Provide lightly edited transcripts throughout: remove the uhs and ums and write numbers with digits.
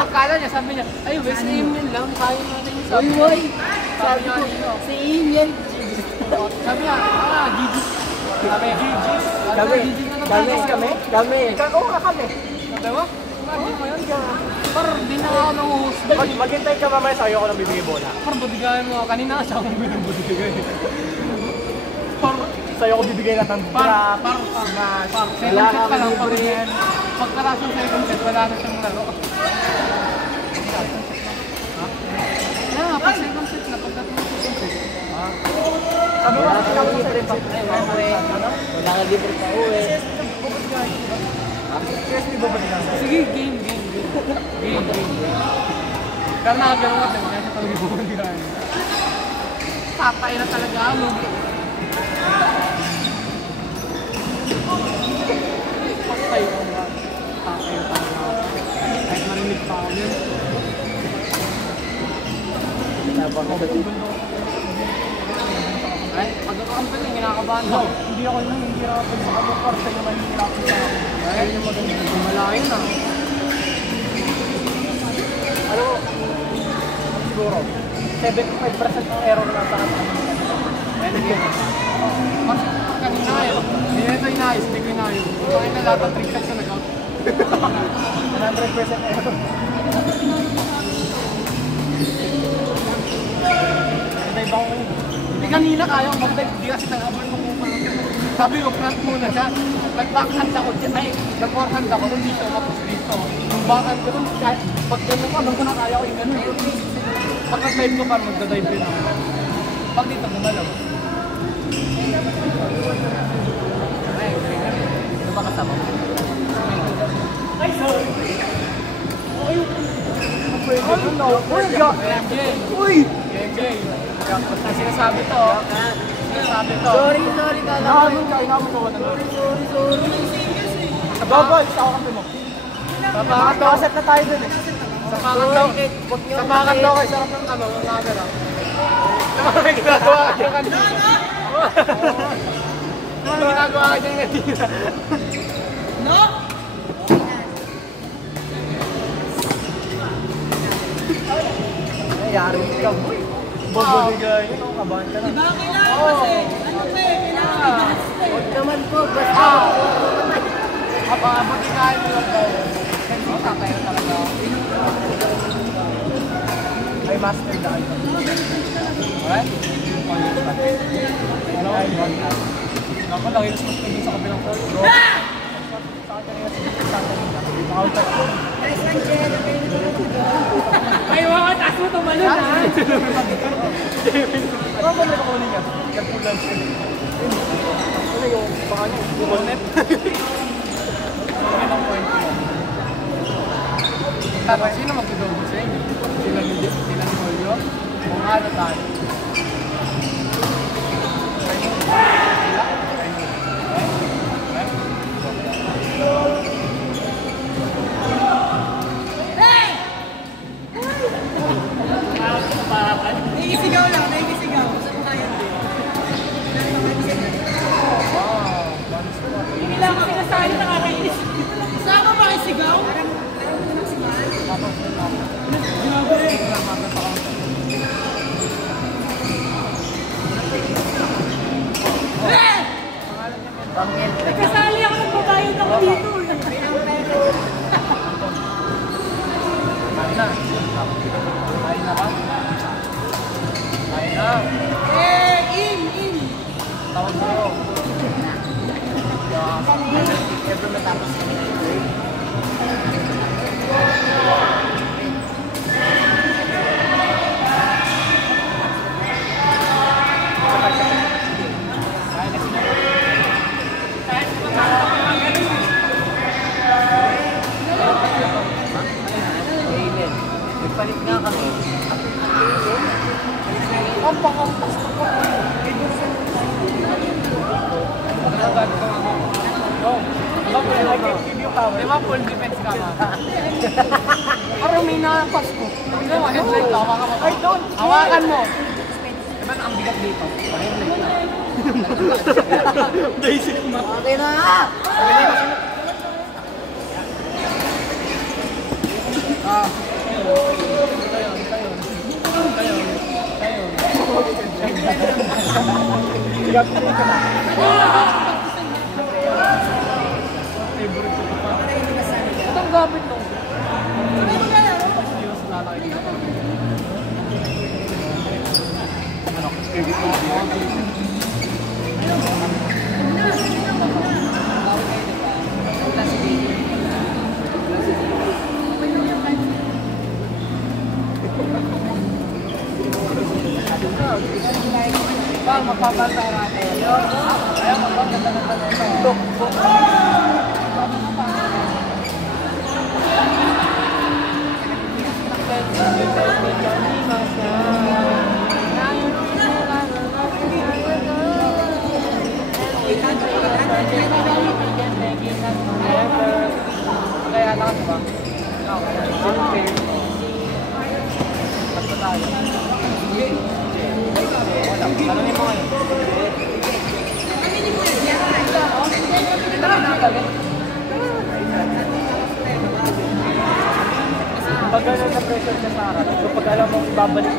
Akala niya, sabi niya, ay, West Aim yun lang, kaya natin yung sabi niya. Sabi niya kanino. Si Aim yan. Sabi niya, Gigi. Kami. Kami. Oo nga kami. Sabi mo? Sabi mo yun. Parang di na ako nanguhusbay. Maghintay ka mamaya sa'yo ako ng bibigay bola. Parang budigayan mo. Kanina siya akong binibigay. Parang sa'yo ako bibigay lang ng drop. Parang second set pa lang pag yan. Pagkaras ng second set, wala na siyang laro. Pag second set na, pagdating ng second set. Sabi mo, libre pa. Wala ka libre pa uwi. Sige, game. Pero nakagalaw ka, kaya sa talagang bubulihan. Tatay na talaga ako. Patay ko ba? Tatay na talaga ako. Kahit marinig pa ako yun. Ay, pagkakakampan yung kinakabahan ko. Hindi ako nahihirapan sa kamukar sa'yo mahihirapan sa akin. Ay, yung magandang malayo na. Ano, siguro, 75% ng error na sa akin. Ay, nagyan. Kasi kanina yun, hindi na ito inayos, hindi ko inayos. Bakit na lahat ang trick shots na nag-out? 100% error. Iba ko yun. Hindi kanina kaya akong mag-dive, hindi kasi nag-abal mo kung paano. Sabi ko, plant muna siya. Nag-backhand ako dyan, ay, nag-forehand ako, hindi siya umapos dito. Yung backhand ko dun, pag gano'n ka, doon ko na kaya ko yung gano'n. Pag nag-dive ko, parang magda-dive rin ako. Pag dito, gumalaw. Ay, ano ba kasama mo? Ay, sorry! Ay, Uy! Game. Basta sinasabi to. Sorry, Nakamin ka, inamon ko na. Babal, sa ako kampi mo. Nakaset na tayo dun eh. Sapakan daw kayo, sarap ng ano, ng camera. May ginagawa ka dyan kanina. May ginagawa ka dyan kanina. No? Yari ka boy. Boboligay. Kabahan ka na. Diba kailangan kasi? Ano ba eh? Kailangan huwag naman po. Basta Buti-kain mo lang daw. Kasi tatay na talaga. May master dahil. Alright? Ano? Ako lang, ilas mas pagin sa kabilang court. Bro. ay, wala, taas mo tumalun ha? Ano ba nila kunin niya? Nagpulan siya. Ano yung baka niya? Bumonet? Ang point ko. Tapos sino magdodobo sa inyo? Sila ni Julio? Kung ano tayo? Naigisigaw lang, naigisigaw. Gusto ko kaya din. Hindi lang ako sinasabi nakakainis. Sama ba kayo sigaw? Grabe. Di ba full defense ka ba? Parang may napas ko. Hindi mo, headlight ka. Hawakan mo. Ay, don't! Hawakan mo! Diba ang bigat dito? Headlight ka. Basic math. Okay na! Itong gamit nung. Serious lalaki dito. Bang, magpapalta ka natin. Ayaw, magpapalta na ito. Kaya lakas ba? Tanungin mo ngayon. Pag gano'n na pressure ka sa harap, kapag alam mo ibabalik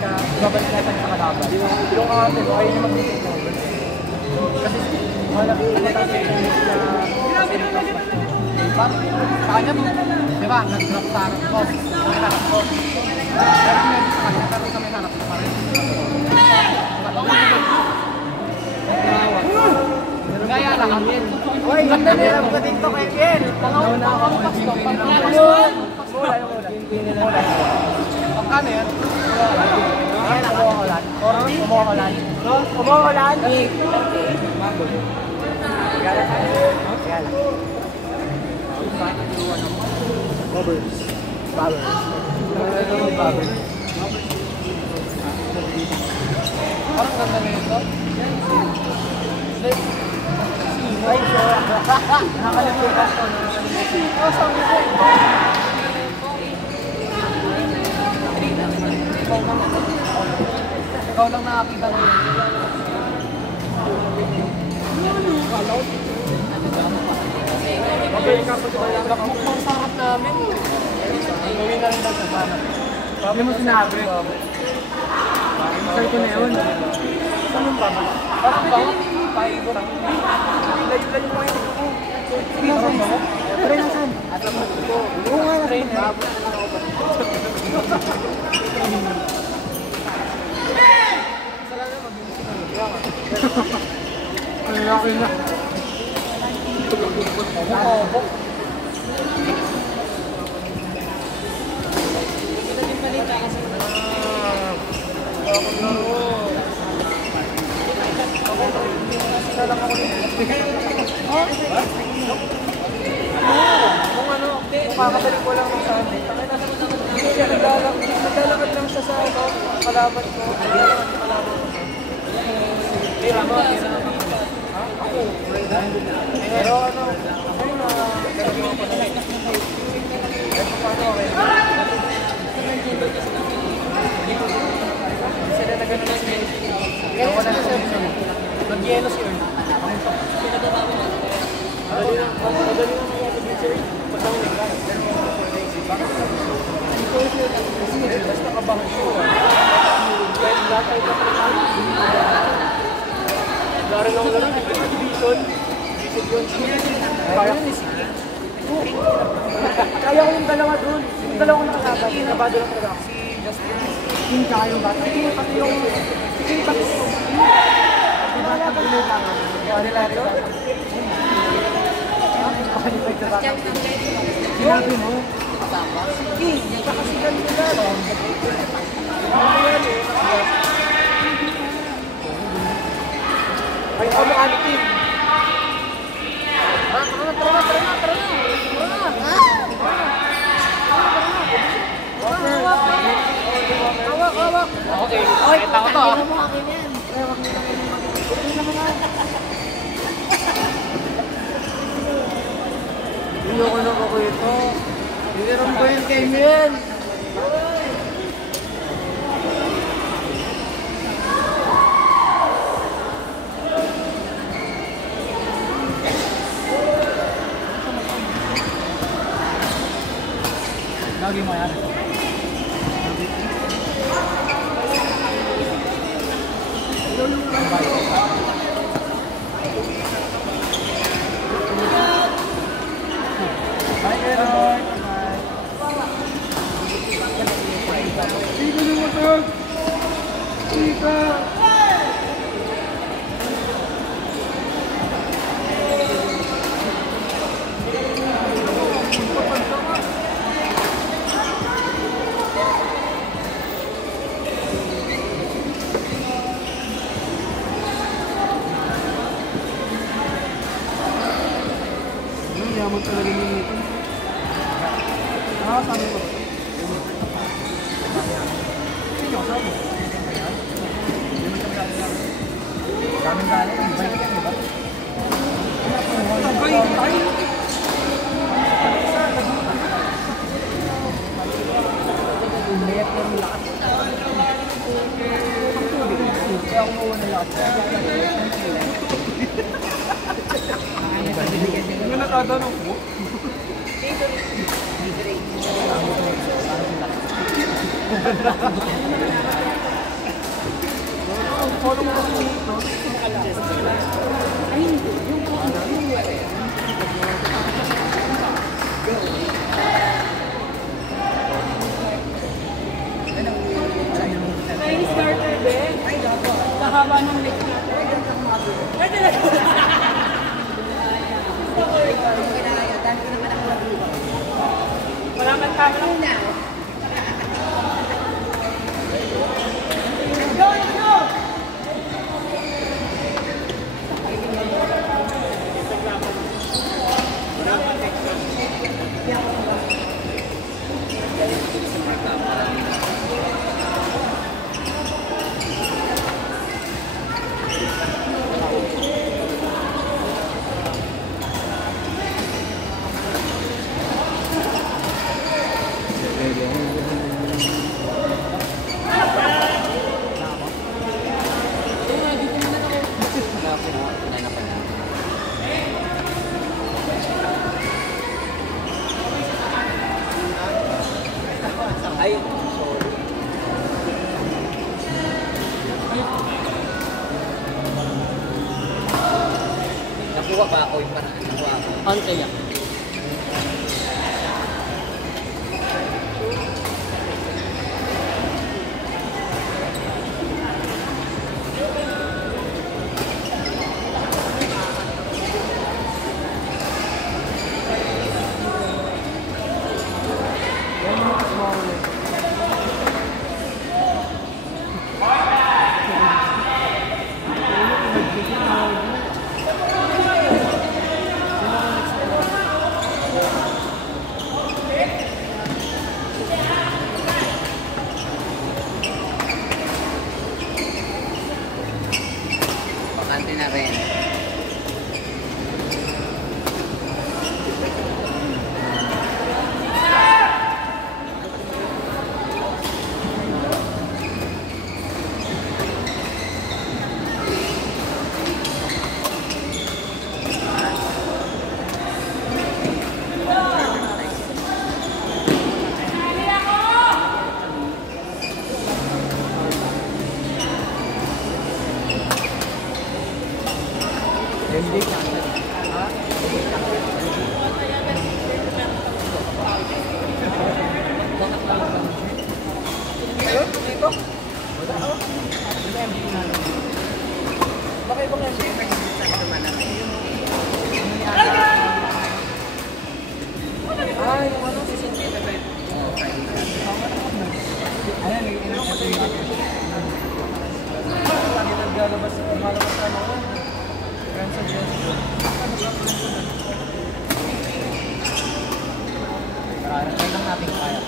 ka sa kalaban. Yung ate mo, ayun yung mag-take over. Kasi wala sa kanya mo, di ba, nag-drop sa harap ko, may harap ko. Pero medyo sa kanya, pero sa may harap ko pa rin. Gaya lang kami. Uy, ganda nila ka dito kay Ken. Tangaw na ako pasto. Pagkano yan? Ayan ako umuulan. Umuulan. Umuulan. Bubbles. Parang ganda na ito. Ay, so, nakalimutan ko. Oh, sabi ko. Ikaw lang nakakita ko yun. Okay, kapag ko lang. Mukhang sarap namin. Gawin na rin lang sa sana. Sabi mo sinabi. Sabi ko na yun. Saan ba? Parang bango. Paigo. Layo-layo mo yung ko. Sige, saan? Pre, nasan? Oo nga, trainer. Ang laki na. Bubok. Kung ano, makakabalik ko lang ng Sunday. Naglalakad lang siya sa kalaban ko. Tira mo. Ako. Pero ano, ayun na. Sila na gano'n na siya. Kaya wala na siya. Nag-yelo si Earn. Madali lang mga producer. Pagkawin ka. Basta nakabangon ko. Kahit lahat ay laro lang laro. Bison. Bison yun. Kaya ko kaya ko yung dalawa dun. Yung dalawa ko nakasabay. Nabado lang talaga ako. Si Justin. Yung kaya yung bata. Hindi pati yung... Hindi pati yung... Sinabi mo? Sige, kakasigan nila. Ay, ako mukha ni Kim. Hawak. Okay, kita ko to. Ano mo akin yan? Huwag nila ko naman. Huwag nila naman. Ayoko na ako ito. Hindi rin ba yung kay Miel? Lagi mo yan. Yaman talaga nito. Sabi ko. Daming dali. Balik yan, di ba? Kaya ako mawa ng lakas. Ano natatanong mo? Follow mo kasi dito. Ay, hindi. Ay, starter bed. Ay, dapat. Kahaba ng leg natin. Ay, talaga. Wala man kami na. Ay, sorry. Nakuha ba ako yung parang nakuha ako? Ante yan. Bakante na rin. Hindi cancel. Ha? Ayun, dito. Baka ibang yan. Ay, ano? Ayan, nag-inom ko sa'yo. Lagi naglalabas, lumalabas ka na ako. Kararating lang natin kaya.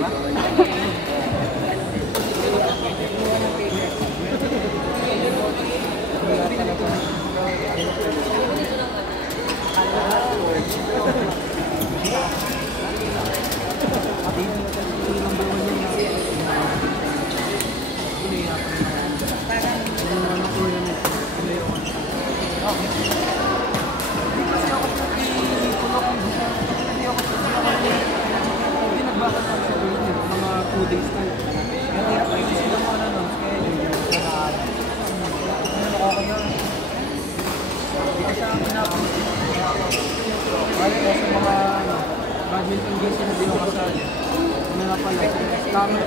ba? Badminton games na di ako kasali. Ano na pala? Scammer.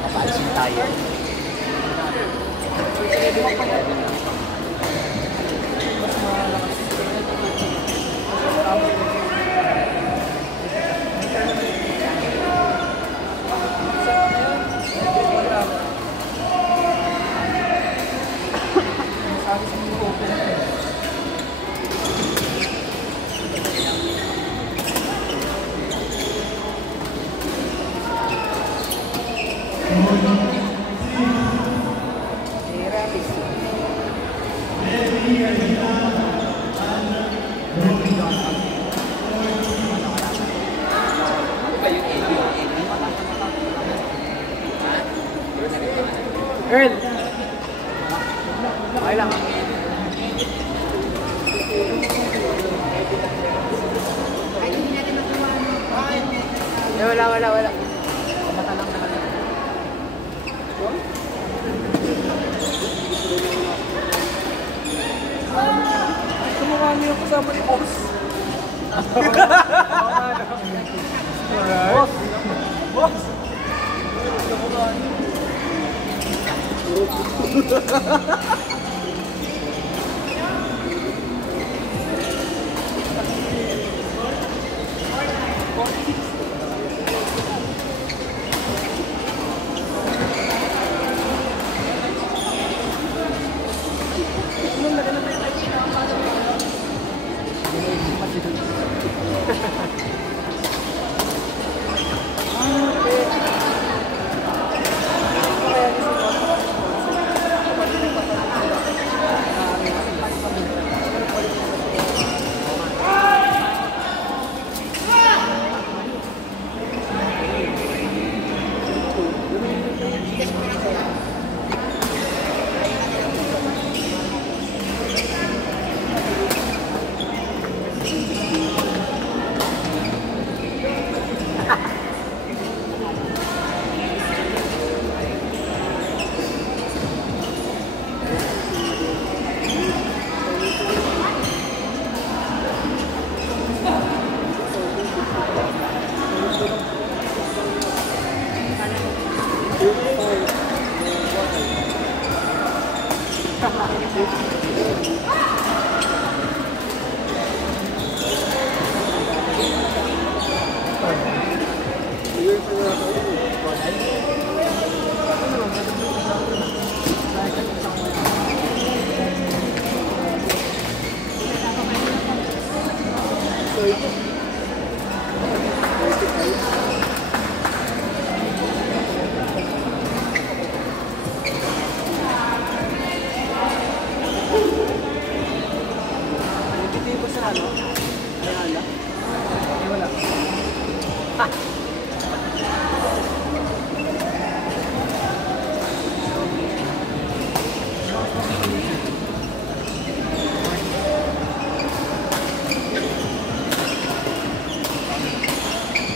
Papansin tayo. Earl! Okay lang. Wala. Kamata lang naman. Sumukha niyo kasama ni Boss. Boss! Sumukha niyo.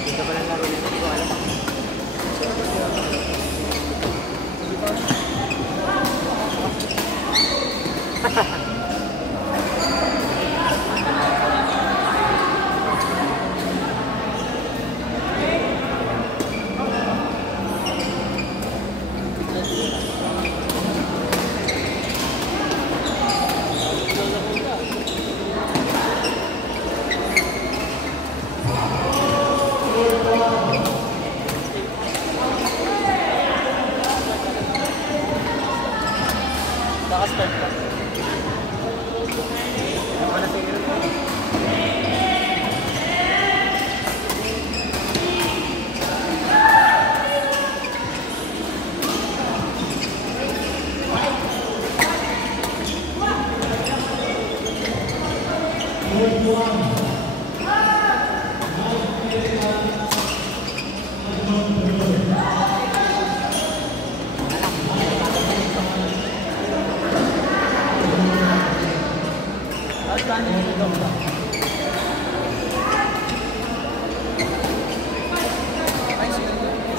Ito pa lang laro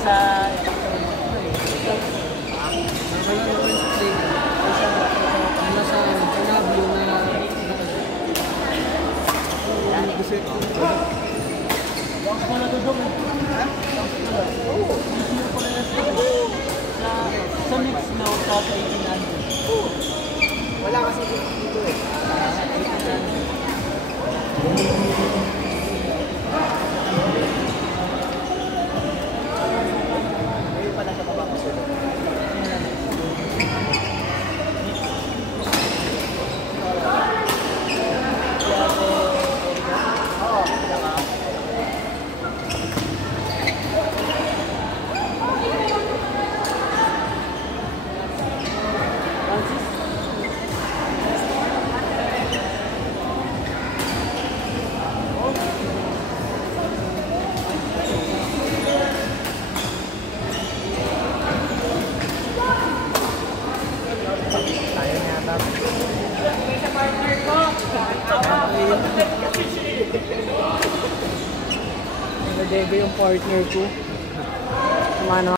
sa... Sa mix na top 1800. Wala kasi dito eh. Ngayon pala sa baba ko. Nadebe yung partner ko. Kumano